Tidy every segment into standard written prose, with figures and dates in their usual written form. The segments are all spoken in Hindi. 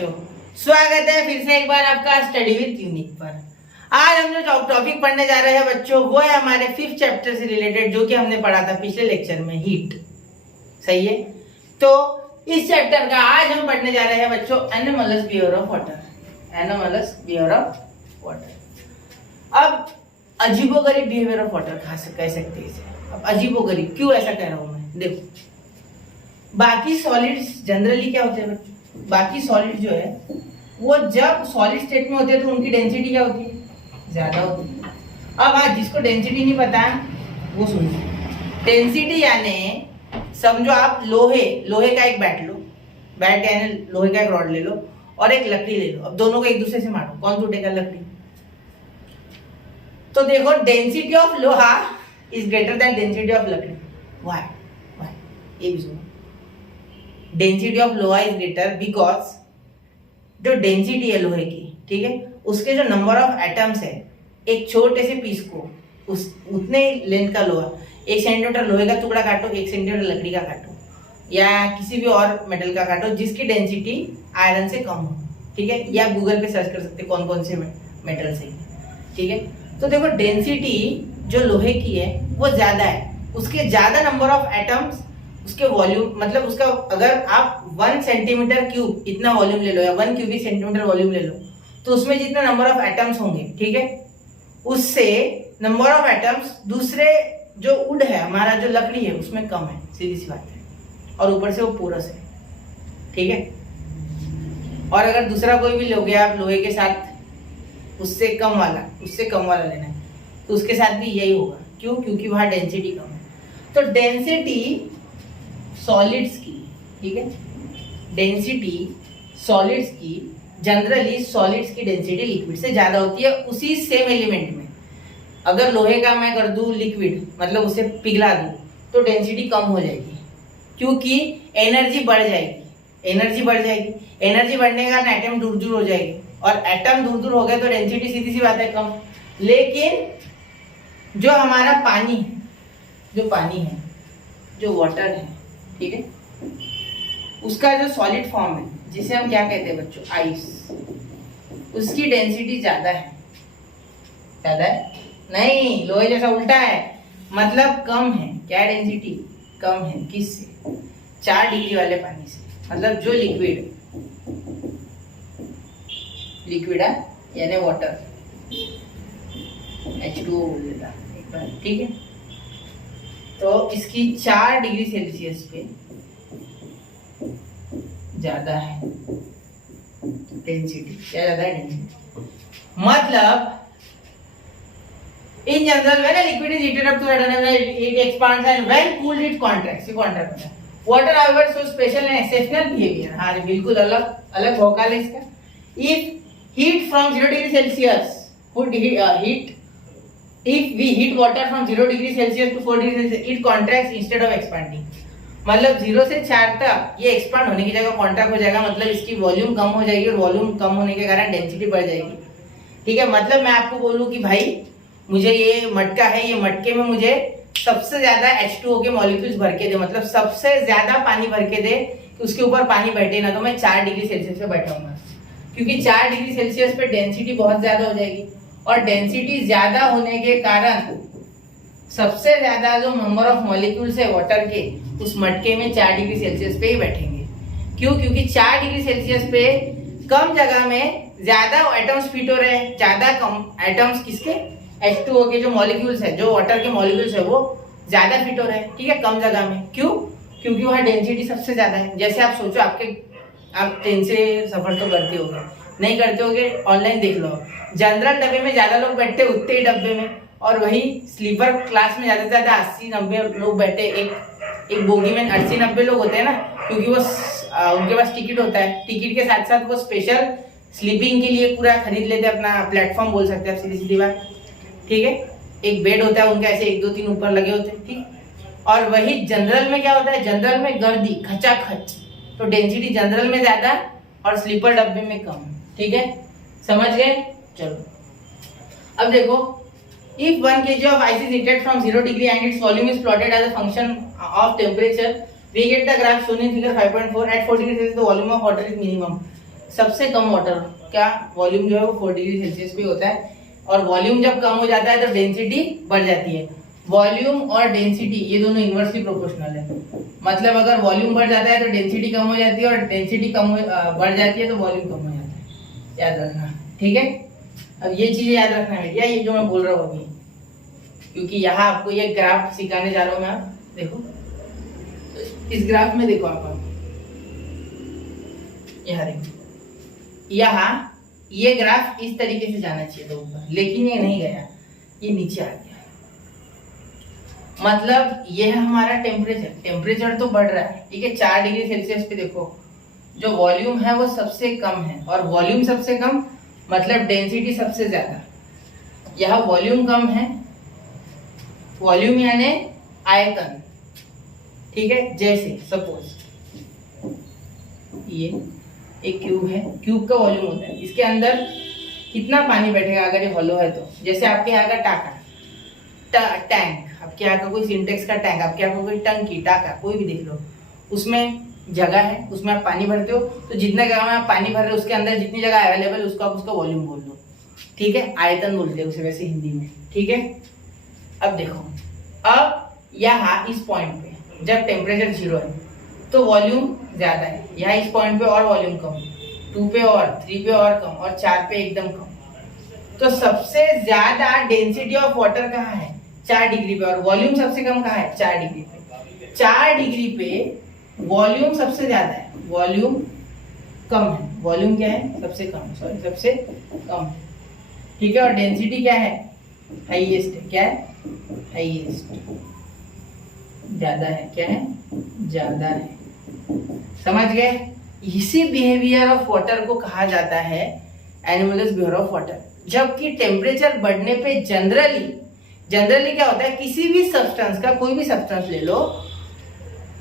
बच्चों, स्वागत है फिर से एक बार आपका स्टडी विद यूनिक पर। आज हम जो टॉपिक पढ़ने जा रहे हैं बच्चों, वो है हमारे 5th चैप्टर से रिलेटेड, जो कि हमने पढ़ा था पिछले लेक्चर में, हीट। सही है। तो इस चैप्टर का आज हम पढ़ने जा रहे हैं बच्चों anomalous behaviour of water. Anomalous behaviour of water. अब अजीबोगरीब बिहेवियर ऑफ वाटर कह सकते हैं इसे। अब अजीबोगरीब क्यों ऐसा कह रहा हूं मैं, देखो बाकी सॉलिड्स जनरली क्या होते हैं बच्चों, बाकी सॉलिड जो है वो जब सॉलिड स्टेट में होते हैं तो उनकी डेंसिटी क्या होती है, ज्यादा होती है। अब आज जिसको डेंसिटी नहीं पता वो सुनिए। डेंसिटी यानी समझो आप लोहे का एक बैट लो, बैट यानी लोहे का एक रॉड ले लो और एक लकड़ी ले लो। अब दोनों को एक दूसरे से मारो, कौन टूटेगा, लकड़ी। तो देखो डेंसिटी ऑफ लोहा is greater than density of लकड़ी। व्हाई? ये भी सुनो, डेंसिटी ऑफ लोहा इज ग्रेटर बिकॉज जो डेंसिटी है लोहे की, ठीक है, उसके जो नंबर ऑफ एटम्स है, एक छोटे से पीस को उतने लेंथ का लोहा, 1 सेंटीमीटर लोहे का टुकड़ा काटो, 1 सेंटीमीटर लकड़ी का काटो या किसी भी और मेटल का काटो जिसकी डेंसिटी आयरन से कम हो, ठीक है। या गूगल पे सर्च कर सकते कौन कौन से मेटल से, ठीक है। तो देखो डेंसिटी जो लोहे की है वो ज्यादा है, उसके ज्यादा नंबर ऑफ एटम्स, उसके वॉल्यूम, मतलब उसका अगर आप 1 सेंटीमीटर क्यूब इतना वॉल्यूम ले लो या 1 क्यूबिक सेंटीमीटर वॉल्यूम ले लो, तो उसमें जितना नंबर ऑफ एटम्स होंगे, ठीक है, उससे नंबर ऑफ एटम्स दूसरे जो वुड है हमारा, जो लकड़ी है, उसमें कम है, सीधी सी बात है। और ऊपर से वो पोरस है, ठीक है। और अगर दूसरा कोई भी लोगे आप लोहे के साथ, उससे कम वाला लेना है, तो उसके साथ भी यही होगा। क्यों? क्योंकि वहां डेंसिटी कम है। तो डेंसिटी सॉलिड्स की, ठीक है, डेंसिटी सॉलिड्स की, जनरली सॉलिड्स की डेंसिटी लिक्विड से ज्यादा होती है उसी सेम एलिमेंट में। अगर लोहे का मैं कर दूं लिक्विड, मतलब उसे पिघला दूं, तो डेंसिटी कम हो जाएगी, क्योंकि एनर्जी बढ़ जाएगी। एनर्जी बढ़ने के कारण एटम दूर दूर हो जाएगी, और एटम दूर दूर हो गए तो डेंसिटी सीधी सी बात है कम। लेकिन जो हमारा पानी है, जो वाटर है, ठीक है, उसका जो सॉलिड फॉर्म है, जिसे हम क्या कहते हैं बच्चों, आइस, उसकी डेंसिटी ज्यादा है। नहीं, लोहे जैसा उल्टा है, मतलब कम है। क्या डेंसिटी कम है? किससे? 4 डिग्री वाले पानी से। मतलब जो लिक्विड है यानी वाटर, H2O बोल देता एक बार, ठीक है। तो इसकी 4 डिग्री सेल्सियस पे ज्यादा है डेंसिटी। क्या ज्यादा है? डेंसिटी। मतलब in general when a liquid is heated up to it expands and when cooled it contracts. ये contract है। Water however shows special and exceptional behavior। हाँ, बिल्कुल अलग भौकाल है इसका। If heat from 0 degree Celsius if we heat water from 0 degree Celsius to 4 degree Celsius, it contracts instead of expanding। मतलब 0 से 4 तक ये एक्सपांड होने की जगह कॉन्ट्रैक्ट हो जाएगा, मतलब इसकी वॉल्यूम कम हो जाएगी, और वॉल्यूम कम होने के कारण डेंसिटी बढ़ जाएगी, ठीक है। मतलब मैं आपको बोलूं कि भाई मुझे ये मटका है, ये मटके में मुझे सबसे ज्यादा H2O के मॉलिक्यूल्स भर के दे, मतलब सबसे ज्यादा पानी भर के दे कि उसके ऊपर पानी बैठे ना, तो मैं 4 डिग्री सेल्सियस पे बैठाऊंगा, क्योंकि 4 डिग्री सेल्सियस पे डेंसिटी बहुत ज्यादा हो जाएगी, और डेंसिटी ज्यादा होने के कारण सबसे ज्यादा जो नंबर ऑफ मॉलिक्यूल्स है वाटर के, उस मटके में 4 डिग्री सेल्सियस पे ही बैठेंगे। क्यों? क्योंकि 4 डिग्री सेल्सियस पे कम जगह में ज्यादा एटम्स फिट हो रहे हैं। ज्यादा कम एटम्स किसके? H2O के जो मॉलिक्यूल्स है, जो वाटर के मॉलिक्यूल्स है, वो ज्यादा फिट हो रहे हैं, ठीक है, कम जगह में। क्यों? क्योंकि वहाँ डेंसिटी सबसे ज्यादा है। जैसे आप सोचो, आप ट्रेन से सफर तो करते होगे, नहीं करते होगे, ऑनलाइन देख लो। जनरल डब्बे में ज्यादा लोग बैठते उतने ही डब्बे में, और वही स्लीपर क्लास में ज्यादा से ज्यादा 80-90 लोग बैठे। एक बोगी में 80-90 लोग होते हैं ना, क्योंकि वो उनके पास टिकट होता है। टिकट के साथ साथ वो स्पेशल स्लीपिंग के लिए पूरा खरीद लेते हैं, अपना प्लेटफॉर्म बोल सकते हैं आप, सीधी बात, ठीक है। एक बेड होता है उनके, ऐसे 1-2-3 ऊपर लगे होते हैं, ठीक। और वही जनरल में क्या होता है, जनरल में गर्दी खचाखच, तो डेंसिटी जनरल में ज्यादा और स्लीपर डब्बे में कम, ठीक है, समझ गए। चलो अब देखो, if 1 kg of ice is heated from 0 degree and its volume is plotted as a function of temperature, we get the graph shown in figure 5.4. At 4 degrees Celsius the volume of water is minimum। सबसे कम वाटर का वॉल्यूम जो है वो 4 डिग्री सेल्सियस पे होता है, और वॉल्यूम जब कम हो जाता है तो डेंसिटी बढ़ जाती है। वॉल्यूम और डेंसिटी ये दोनों इनवर्सली प्रोपोर्शनल है, मतलब अगर वॉल्यूम बढ़ जाता है तो डेंसिटी कम हो जाती है, और डेंसिटी बढ़ जाती है तो वॉल्यूम कम हो जाता है, याद रखना, ठीक है। अब ये चीजें याद रखना है क्या, ये जो मैं बोल रहा हूँ अभी, क्योंकि यहाँ आपको ये ग्राफ सिखाने जा रहा हूँ मैं। आप देखो इस ग्राफ में देखो आप यहाँ देखो, यहाँ ये ग्राफ इस तरीके से जाना चाहिए था ऊपर, लेकिन ये नहीं गया, ये नीचे आ गया। मतलब ये है हमारा टेम्परेचर तो बढ़ रहा है, ठीक है। 4 डिग्री सेल्सियस पे देखो जो वॉल्यूम है वो सबसे कम है, और वॉल्यूम सबसे कम मतलब डेंसिटी सबसे ज्यादा। यहाँ वॉल्यूम कम है, वॉल्यूम यानी आयतन, ठीक है। जैसे सपोज ये एक क्यूब है, क्यूब का वॉल्यूम होता है, इसके अंदर कितना पानी बैठेगा अगर ये हॉलो है तो। जैसे आपके यहाँ का टैंक, आपके यहाँ का कोई सिंटेक्स का टैंक, आपके यहाँ का कोई टंकी, टाका, कोई भी देख लो, उसमें जगह है, उसमें आप पानी भरते हो, तो जितना जगह में आप पानी भर रहे हो उसके अंदर जितनी जगह अवेलेबल उसको आप उसका वॉल्यूम बोल दो, ठीक है। आयतन बोलते हैं उसे वैसे हिंदी में, ठीक है। अब देखो, अब यहाँ इस पॉइंट पे जब टेम्परेचर 0 है तो वॉल्यूम ज्यादा है, यहाँ इस पॉइंट पे और वॉल्यूम कम, 2 पे और 3 पे और कम, और 4 पे एकदम कम। तो सबसे ज्यादा डेंसिटी ऑफ वाटर कहाँ है, 4 डिग्री पे, और वॉल्यूम सबसे कम कहाँ है, 4 डिग्री पे। 4 डिग्री पे वॉल्यूम सबसे ज्यादा है, वॉल्यूम कम है, वॉल्यूम क्या है, सबसे कम, सॉरी सबसे कम, ठीक है। और डेंसिटी क्या है, हाईएस्ट है, क्या है, हाईएस्ट, ज्यादा है, क्या है, ज्यादा है। समझ गए। इसी बिहेवियर ऑफ वाटर को कहा जाता है एनोमलस बिहेवियर ऑफ वाटर। जबकि टेम्परेचर बढ़ने पे जनरली क्या होता है, किसी भी सब्सटेंस का, कोई भी सब्सटेंस ले लो,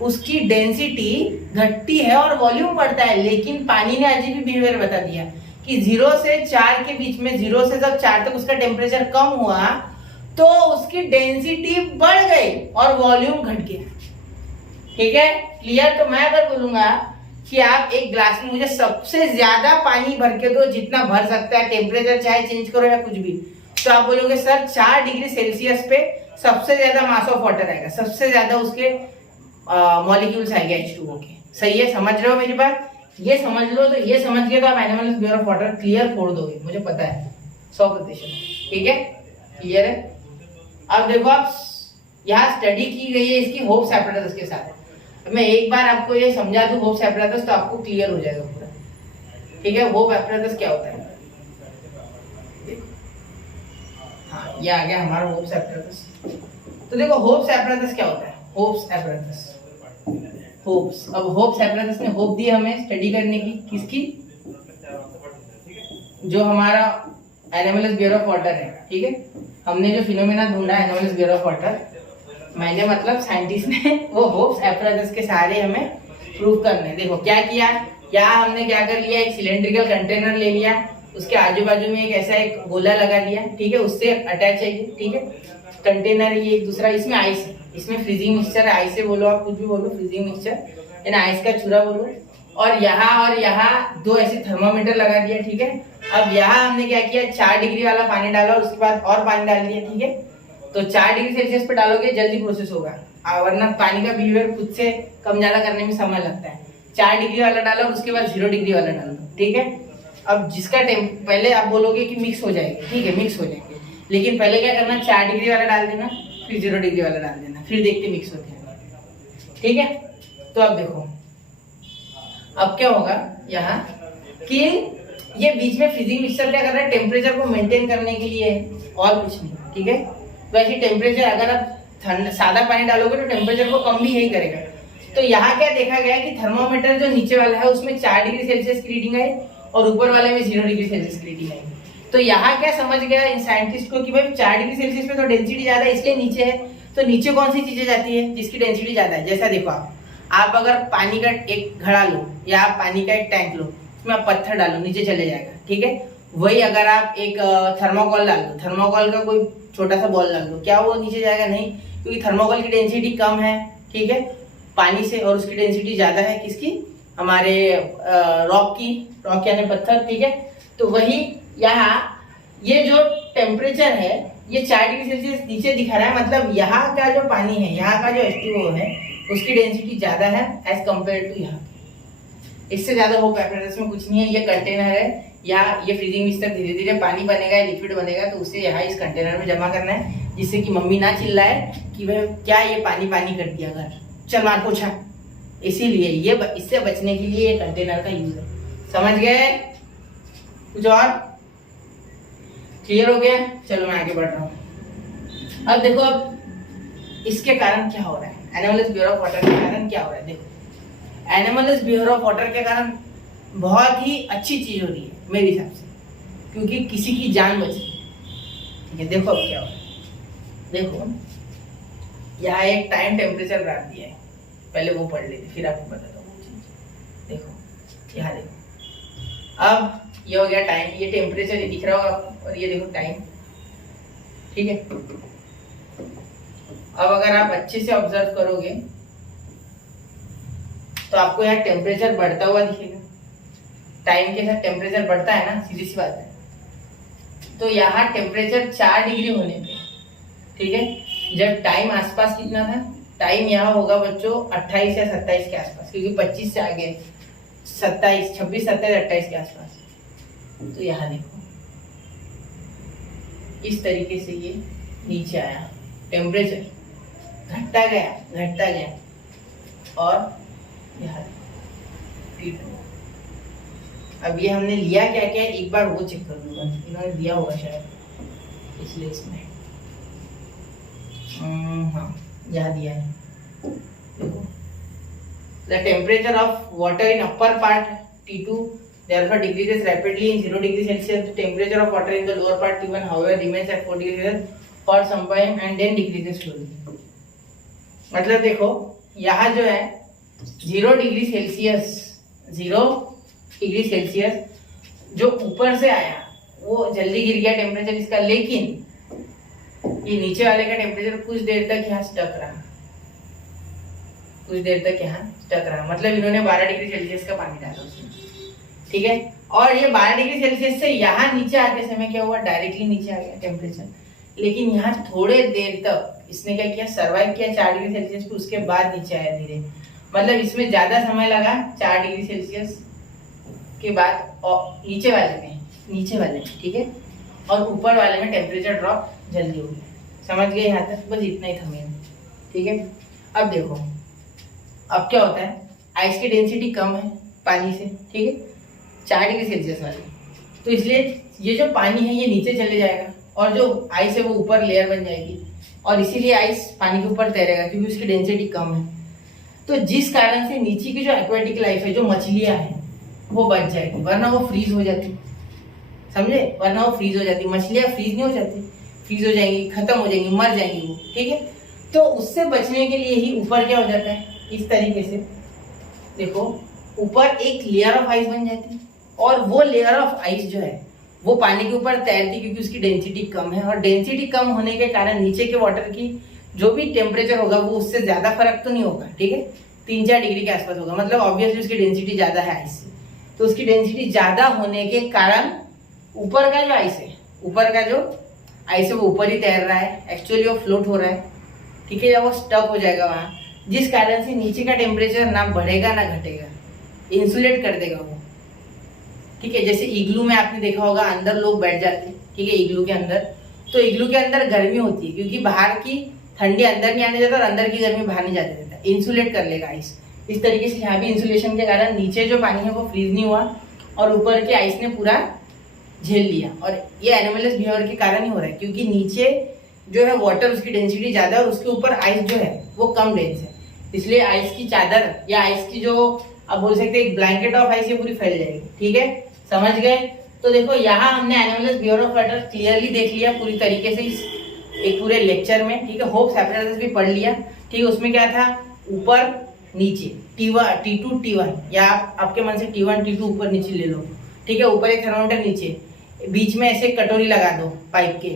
उसकी डेंसिटी घटती है और वॉल्यूम बढ़ता है। लेकिन पानी ने अजीब ही बिहेवियर बता दिया कि 0 से 4 के बीच में, 0 से जब 4 तक उसका टेम्परेचर कम हुआ तो उसकी डेंसिटी बढ़ गई और वॉल्यूम घट गया, ठीक है, क्लियर। तो मैं अगर बोलूंगा कि आप एक ग्लास में मुझे सबसे ज्यादा पानी भर के दो, जितना भर सकता है, टेम्परेचर चाहे चेंज करो या कुछ भी, तो आप बोलोगे सर 4 डिग्री सेल्सियस पे सबसे ज्यादा मास ऑफ वाटर आएगा, सबसे ज्यादा उसके मॉलिक्यूल्स आएंगे H2O के। सही है, समझ रहे हो मेरी बात, ये समझ लो। तो ये समझ गए तो आप anomalous behaviour of water clear फोड़ दोगे, मुझे पता है 100%, ठीक है, क्लियर है। अब देखो, आप यहाँ स्टडी की गई है इसकी होप्स एपरेटस के साथ। मैं एक बार आपको ये समझा दूं होप्स एपरेटस, तो आपको क्लियर हो जाएगा पूरा, ठीक है। होप एपरेटस क्या होता है, हाँ ये आ गया हमारा होप्स एपरेटस। तो देखो होप्स एपरेटस क्या होता है, होप्स एपरेटस, होप्स। अब होप्स एपरेटस ने होप दी हमें स्टडी करने की, किसकी, जो हमारा एनोमलस बिहेवियर ऑफ वाटर है, ठीक है। हमने जो फिनोमेना ढूंढा एनोमलस बिहेवियर ऑफ वाटर, मैंने मतलब साइंटिस्ट ने, वो होप्स एपरेटस के सहारे हमें प्रूव करने। देखो क्या किया, यहाँ हमने क्या कर लिया, एक सिलेंड्रिकल कंटेनर ले लिया, उसके आजू बाजू में एक ऐसा एक गोला लगा दिया, ठीक है, उससे अटैच है, ठीक है, कंटेनर ये एक दूसरा, इसमें आइस है, इसमें फ्रीजिंग मिक्सचर है, आइस से बोलो आप कुछ भी बोलो, फ्रीजिंग मिक्सचर यानी आइस का चूरा बोलो, और यहाँ 2 ऐसे थर्मामीटर लगा दिया, ठीक है। अब यहाँ हमने क्या किया, 4 डिग्री वाला पानी डाला और उसके बाद और पानी डाल दिया, ठीक है। तो 4 डिग्री सेल्सियस पे डालोगे जल्दी प्रोसेस होगा, वरना पानी का बिहेवियर खुद से कम ज्यादा करने में समय लगता है। 4 डिग्री वाला डालो और उसके बाद 0 डिग्री वाला डालो, ठीक है। अब जिसका पहले आप बोलोगे कि मिक्स हो जाएगी, ठीक है, मिक्स हो जाएंगे, लेकिन पहले क्या करना, 4 डिग्री वाला डाल देना, फिर 0 डिग्री वाला डाल देना, फिर देखते मिक्स होते हैं, ठीक है। तो अब देखो, अब क्या होगा यहाँ कि ये बीच में फ्रीजिंग मिक्सचर क्या कर रहा है, टेम्परेचर को मेंटेन करने के लिए, और कुछ नहीं, ठीक है। वैसे टेम्परेचर अगर आप सादा पानी डालोगे तो टेम्परेचर को कम भी यही करेगा। तो यहाँ क्या देखा गया कि थर्मोमीटर जो नीचे वाला है उसमें 4 डिग्री सेल्सियस की रीडिंग आई और ऊपर वाले में 0 डिग्री सेल्सियस की रीडिंग आई। तो यहाँ क्या समझ गया इन साइंटिस्ट को कि भाई 4 डिग्री सेल्सियस पे तो डेंसिटी ज्यादा है, इसलिए नीचे है। तो नीचे कौन सी चीजें जाती है जिसकी डेंसिटी ज्यादा है, जैसा देखो आप अगर पानी का एक घड़ा लो या आप पानी का एक टैंक लो, उसमें आप पत्थर डालो, नीचे चले जाएगा, ठीक है। वही अगर आप एक थर्मोकॉल डाल दो, थर्मोकॉल का कोई छोटा सा बॉल डाल दो, क्या वो नीचे जाएगा, नहीं, क्योंकि थर्मोकॉल की डेंसिटी कम है, ठीक है, पानी से, और उसकी डेंसिटी ज्यादा है किसकी, हमारे रॉक यानी पत्थर, ठीक है। तो वही यहाँ ये जो टेम्परेचर है ये 4 डिग्री सेल्सियस नीचे दिखा रहा है, मतलब यहाँ का जो पानी है, यहाँ का जो H2O है उसकी डेंसिटी ज्यादा है एज कम्पेयर टू यहाँ। इससे ज्यादा होप एपरेटस में कुछ नहीं है। ये कंटेनर है, या ये फ्रीजिंग मिक्सर धीरे धीरे पानी बनेगा, लिक्विड बनेगा, तो उसे यहाँ इस कंटेनर में जमा करना है, जिससे कि मम्मी ना चिल्लाए कि वह क्या ये पानी पानी कर दिया घर, चल मार पोछा। इसीलिए ये इससे बचने के लिए ये कंटेनर का यूज है। समझ गए? कुछ और क्लियर हो गया? चलो मैं आगे बढ़ रहा हूँ। अब देखो, अब इसके कारण क्या हो रहा है, एनोमलस बिहेवियर ऑफ वाटर के कारण क्या हो रहा है। देखो, एनोमलस बिहेवियर ऑफ वाटर के कारण बहुत ही अच्छी चीज हो रही है मेरे हिसाब से, क्योंकि किसी की जान बच रही है। ठीक है, देखो अब क्या हो रहा है। देखो यहाँ एक टाइम टेम्परेचर ग्राफ दिया है, पहले वो पढ़ लेते फिर आपको बताता हूँ वो चीज। देखो यहाँ देखो, अब ये हो गया टाइम, ये टेम्परेचर ये दिख रहा होगा आपको, और ये देखो टाइम, ठीक है। अब अगर आप अच्छे से ऑब्जर्व करोगे तो आपको यहाँ टेम्परेचर बढ़ता हुआ दिखेगा। टाइम के साथ टेम्परेचर बढ़ता है ना, सीधी सी बात है। तो यहाँ टेम्परेचर 4 डिग्री होने पे, ठीक है, जब टाइम आसपास कितना था, टाइम यहाँ होगा बच्चों 28 या 27 के आसपास, क्योंकि 25 से आगे 27, 26, 27, 28 के आसपास। तो यहाँ देखो इस तरीके से ये नीचे आया, टेम्परेचर घटता गया, और यहाँ अब ये हमने लिया क्या क्या, एक बार वो चेक कर लूंगा, इन्होंने दिया होगा शायद इसलिए इसमें, हाँ यहाँ दिया है। देखो, the temperature of water in upper part T2 therefore decreases rapidly in 0 degree Celsius. The temperature of water in the lower part T1 however remains at 4 degree Celsius for some time and then decreases slowly. मतलब देखो यहाँ जो है 0 डिग्री सेल्सियस जो ऊपर से आया वो जल्दी गिर गया टेम्परेचर इसका, लेकिन ये नीचे वाले का टेम्परेचर कुछ देर तक यहाँ स्टक रहा, मतलब इन्होंने 12 डिग्री सेल्सियस का पानी डाला उसमें, ठीक है। और ये 12 डिग्री सेल्सियस से यहाँ नीचे आते समय क्या हुआ, डायरेक्टली नीचे आ गया टेम्परेचर, लेकिन यहाँ थोड़े देर तक इसने क्या किया, सर्वाइव किया 4 डिग्री सेल्सियस पे, उसके बाद नीचे आया धीरे, मतलब इसमें ज्यादा समय लगा 4 डिग्री सेल्सियस के बाद, और नीचे वाले में, ठीक है, और ऊपर वाले में टेम्परेचर ड्रॉप जल्दी हो गया। समझ गए यहाँ तक? बस इतना ही था मेन, ठीक है। अब देखो अब क्या होता है, आइस की डेंसिटी कम है पानी से, ठीक है, 4 डिग्री सेल्सियस वाली, तो इसलिए ये जो पानी है ये नीचे चले जाएगा और जो आइस है वो ऊपर लेयर बन जाएगी, और इसीलिए आइस पानी के ऊपर तैरेगा क्योंकि उसकी डेंसिटी कम है। तो जिस कारण से नीचे की जो एक्वेटिक लाइफ है, जो मछलियां हैं, वो बच जाएगी, वरना वो फ्रीज हो जाती, समझे, वरना वो फ्रीज हो जाती। मछलियां फ्रीज नहीं हो जाती, फ्रीज हो जाएंगी, खत्म हो जाएंगी, मर जाएंगी वो, ठीक है। तो उससे बचने के लिए ही ऊपर क्या हो जाता है, इस तरीके से देखो, ऊपर एक लेयर ऑफ आइस बन जाती है, और वो लेयर ऑफ आइस जो है वो पानी के ऊपर तैरती क्योंकि उसकी डेंसिटी कम है, और डेंसिटी कम होने के कारण नीचे के वाटर की जो भी टेम्परेचर होगा वो उससे ज्यादा फर्क तो नहीं होगा, ठीक है, 3-4 डिग्री के आसपास होगा, मतलब ऑब्वियसली उसकी डेंसिटी ज्यादा है आइस से। तो उसकी डेंसिटी ज्यादा होने के कारण ऊपर का जो आइस है वो ऊपर ही तैर रहा है, एक्चुअली वो फ्लोट हो रहा है, ठीक है, या वो स्टक हो जाएगा वहां, जिस कारण से नीचे का टेम्परेचर ना बढ़ेगा ना घटेगा, इंसुलेट कर देगा वो, ठीक है। जैसे इग्लू में आपने देखा होगा अंदर लोग बैठ जाते हैं, ठीक है, इग्लू के अंदर, तो इग्लू के अंदर गर्मी होती है क्योंकि बाहर की ठंडी अंदर नहीं आने देता और अंदर की गर्मी बाहर नहीं जाने देता, इंसुलेट कर लेगा आइस। इस तरीके से यहाँ भी इंसुलेशन के कारण नीचे जो पानी है वो फ्रीज नहीं हुआ और ऊपर के आइस ने पूरा झेल लिया, और ये एनोमलस बिहेवियर के कारण ही हो रहा है क्योंकि नीचे जो है वाटर उसकी डेंसिटी ज्यादा है और उसके ऊपर आइस जो है वो कम डेंस है, इसलिए आइस की चादर या आइस की जो आप बोल सकते हैं एक ब्लैंकेट ऑफ आइस ये पूरी फैल जाएगी, ठीक है, समझ गए। तो देखो यहाँ हमने anomalous behaviour of water clearly देख लिया पूरी तरीके से इस एक पूरे लेक्चर में, ठीक है। होप्स एपरेटस भी पढ़ लिया, ठीक है। उसमें क्या था, ऊपर नीचे T2 T1, या आपके मन से T1 T2 ऊपर नीचे ले लो, ठीक है। ऊपर एक थर्मामीटर, नीचे बीच में ऐसे कटोरी लगा दो पाइप के,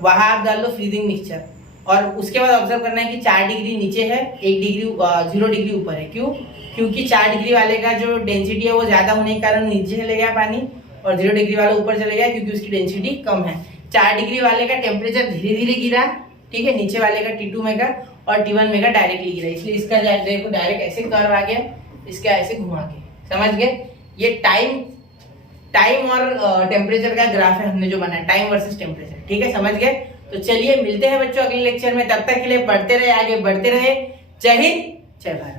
वहां आप डाल दो फ्रीजिंग मिक्सचर, और उसके बाद ऑब्जर्व करना है कि 4 डिग्री नीचे है, 0 डिग्री ऊपर है। क्यों? क्योंकि 4 डिग्री वाले का जो डेंसिटी है वो ज्यादा होने के कारण नीचे चले गया पानी, और 0 डिग्री वाला ऊपर चले गया क्योंकि उसकी डेंसिटी कम है। 4 डिग्री वाले का टेम्परेचर धीरे धीरे गिरा, ठीक है, नीचे वाले का T2 में का और T1 में का डायरेक्टली गिरा, इसलिए इसका देखो डायरेक्ट ऐसे कर्व आ गया, इसका ऐसे घुमा के, समझ गए। ये टाइम और टेम्परेचर का ग्राफ है हमने जो बनाया, टाइम वर्सेस टेम्परेचर, ठीक है, समझ गए। तो चलिए मिलते हैं बच्चों अगले लेक्चर में, तब तक के लिए पढ़ते रहे, आगे बढ़ते रहे। जय हिंद, जय भारत।